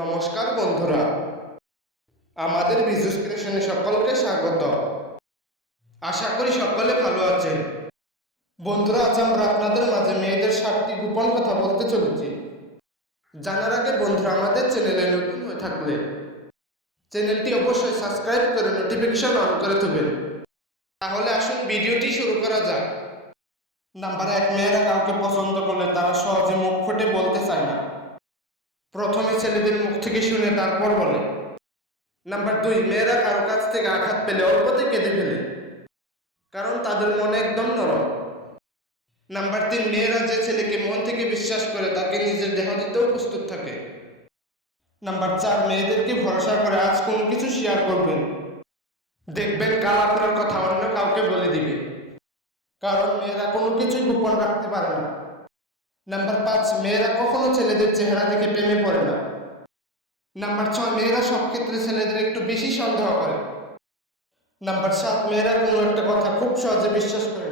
নমস্কার বন্ধুরা, আমাদের বিজুস ক্রিয়েশনে সকলকে স্বাগত। আশা করি সকলে ভালো আছেন। বন্ধুরা, আজ আমরা আপনাদের মাঝে মেয়েদের 7টি গোপন কথা বলতে চলেছি। জানার আগে বন্ধুরা, আমাদের চ্যানেলে নতুন হয়ে থাকলে চ্যানেলটি অবশ্যই সাবস্ক্রাইব করে নোটিফিকেশন অন করে দেবেন। তাহলে আসুন ভিডিওটি শুরু করা যাক। নাম্বার 1, মেয়েরা কাউকে পছন্দ করলে তারা সহজে মুখ ফুটে বলতে চায় না। প্রথমে ছেলেদের মুখ থেকে শুনে তারপর বলে। নাম্বার 2, মেয়েরা কারো কাছ থেকে আঘাত পেলে অল্পতে কেঁদে ফেলে, কারণ তাদের মনে একদম নরম। নাম্বার 3, মেয়েরা যে ছেলেকে মন থেকে বিশ্বাস করে তাকে নিজের দেহ দিতেও প্রস্তুত থাকে। নাম্বার 4, মেয়েদেরকে ভরসা করে আজ কোনো কিছু শেয়ার করবেন, দেখবেন কাল আপনার কথা অন্য কাউকে বলে দিবে, কারণ মেয়েরা কোনো কিছুই গোপন রাখতে পারে না। নাম্বার 5, মেয়েরা কখনো ছেলেদের চেহারা দেখে প্রেমে পড়ে না। নাম্বার 6, মেয়েরা সব ক্ষেত্রে ছেলেদের একটু বেশি সন্দেহ করে। নাম্বার 7, মেয়েরা কোনো একটা কথা খুব সহজে বিশ্বাস করে না।